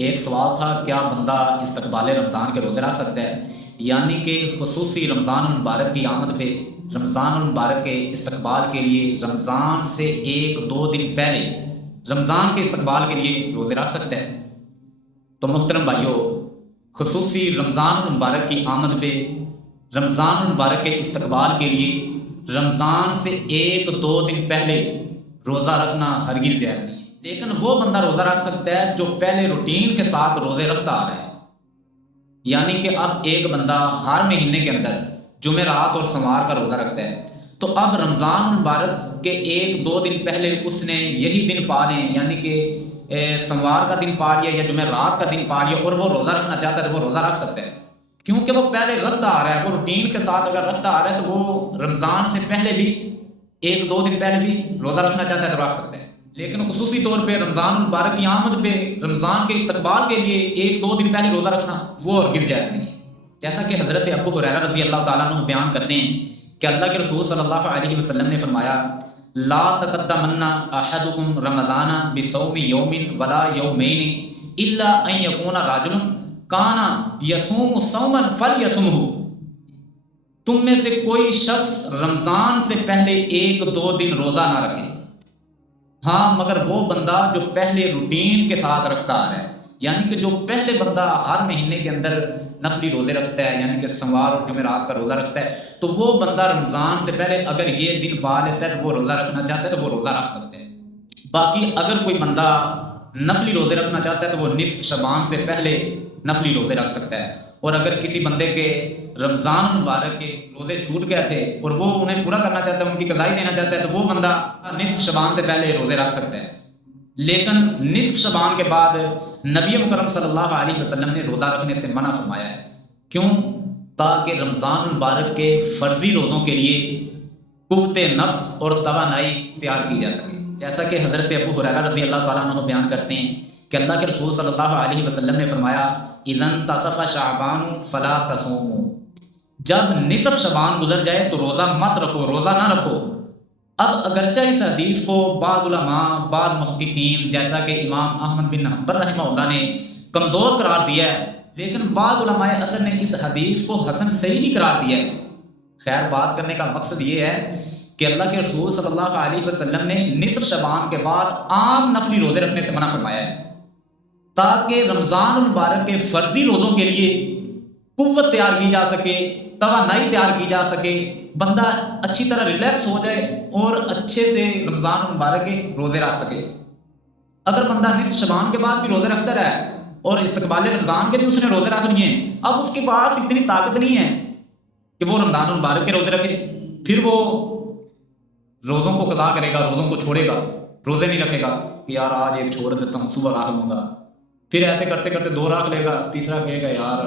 ایک سوال تھا، کیا بندہ استقبال رمضان کے روزے رکھ سکتا ہے؟ یعنی کہ خصوصی رمضان المبارک کی آمد پہ رمضان المبارک کے استقبال کے لیے رمضان سے 1-2 دن پہلے رمضان کے استقبال کے لیے روزے رکھ سکتا ہے؟ تو محترم بھائیو، خصوصی رمضان المبارک کی آمد پہ رمضان المبارک کے استقبال کے لیے رمضان سے 1-2 دن پہلے روزہ رکھنا ہرگز جائز نہیں ہے، لیکن وہ بندہ روزہ رکھ سکتا ہے جو پہلے روٹین کے ساتھ روزے رکھتا آ رہا ہے۔ یعنی کہ اب ایک بندہ ہر مہینے کے اندر جمعرات اور سوموار کا روزہ رکھتا ہے، تو اب رمضان المبارک کے 1-2 دن پہلے اس نے یہی دن پا لیں، یعنی کہ سوموار کا دن پا لیا یا جمعرات کا دن پا لیا، اور وہ روزہ رکھنا چاہتا ہے تو وہ روزہ رکھ سکتا ہے، کیونکہ وہ پہلے رکھتا آ رہا ہے، وہ روٹین کے ساتھ اگر رکھتا آ رہا ہے تو وہ رمضان سے پہلے بھی 1-2 دن پہلے بھی روزہ رکھنا چاہتا ہے تو رکھ سکتا ہے۔ لیکن خصوصی طور پہ رمضان المبارک کی آمد پہ رمضان کے استقبال کے لیے 1-2 دن پہلے روزہ رکھنا وہ ہرگز جائز نہیں ہے۔ جیسا کہ حضرت ابو ہریرہ رضی اللہ تعالیٰ عنہ بیان کرتے ہیں کہ اللہ کے رسول صلی اللہ علیہ وسلم نے فرمایا، لا تقدمن احدکم رمضان بصوم یوم ولا یومین الا ان یکون رجل کان یصوم صوما فلیصمہ۔ تم میں سے کوئی شخص رمضان سے پہلے 1-2 دن روزہ نہ رکھے، ہاں مگر وہ بندہ جو پہلے روٹین کے ساتھ رکھتا آ رہا ہے، یعنی کہ جو پہلے بندہ ہر مہینے کے اندر نفلی روزے رکھتا ہے، یعنی کہ سوموار اور جمعرات کا روزہ رکھتا ہے، تو وہ بندہ رمضان سے پہلے اگر یہ دن پا لیتا ہے تو وہ روزہ رکھنا چاہتا ہے تو وہ روزہ رکھ سکتا ہے۔ باقی اگر کوئی بندہ نفلی روزے رکھنا چاہتا ہے تو وہ نصف شعبان سے پہلے نفلی روزے رکھ سکتا ہے، اور اگر کسی بندے کے رمضان مبارک کے روزے چھوٹ گئے تھے اور وہ انہیں پورا کرنا چاہتا ہے، ان کی قضائی دینا چاہتا ہے، تو وہ بندہ نصف شعبان سے پہلے روزے رکھ سکتا ہے۔ لیکن نصف شعبان کے بعد نبی مکرم صلی اللہ علیہ وسلم نے روزہ رکھنے سے منع فرمایا ہے۔ کیوں؟ تاکہ رمضان مبارک کے فرضی روزوں کے لیے قوت نفس اور توانائی تیار کی جا سکے، جیسا کہ حضرت ابو ہریرہ رضی اللہ تعالیٰ عنہ بیان کرتے ہیں کہ اللہ کے رسول صلی اللہ علیہ وسلم نے فرمایا، اذا انتصف شعبان فلا تصوموا، جب نصف شعبان گزر جائے تو روزہ مت رکھو، روزہ نہ رکھو۔ اب اگرچہ اس حدیث کو بعض علماء، بعض محققین جیسا کہ امام احمد بن حنبل رحمہ اللہ نے کمزور قرار دیا ہے، لیکن بعض علماء اصل نے اس حدیث کو حسن صحیح بھی قرار دیا ہے۔ خیر، بات کرنے کا مقصد یہ ہے کہ اللہ کے رسول صلی اللہ علیہ وسلم نے نصف شعبان کے بعد عام نفلی روزے رکھنے سے منع فرمایا ہے، تاکہ رمضان المبارک کے فرضی روزوں کے لیے قوت تیار کی جا سکے، توانائی تیار کی جا سکے، بندہ اچھی طرح ریلیکس ہو جائے اور اچھے سے رمضان المبارک کے روزے رکھ سکے۔ اگر بندہ نصف شعبان کے بعد بھی روزے رکھتا رہا اور استقبال رمضان کے بھی اس نے روزے رکھ لیے، اب اس کے پاس اتنی طاقت نہیں ہے کہ وہ رمضان المبارک کے روزے رکھے، پھر وہ روزوں کو قضا کرے گا، روزوں کو چھوڑے گا، روزے نہیں رکھے گا کہ یار آج ایک چھوڑ دیتا ہوں، صبح رکھ لوں گا، پھر ایسے کرتے کرتے 2 رکھ لے گا، تیسرا کہے گا یار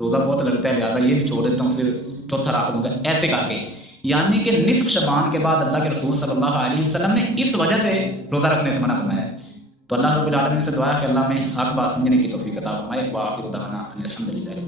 روزہ بہت لگتا ہے لہٰذا یہ بھی چھوڑ دیتا ہوں، پھر چوتھا رکھ لوں گا، ایسے کر کے۔ یعنی کہ نصف شعبان کے بعد اللہ کے رسول صلی اللہ علیہ وسلم نے اس وجہ سے روزہ رکھنے سے منع فرمایا ہے۔ تو اللہ رب العالمین سے دعا ہے کہ اللہ میں حق بات سمجھنے کی توفیق عطا فرمائے۔ وآخر دعوانا الحمدللہ۔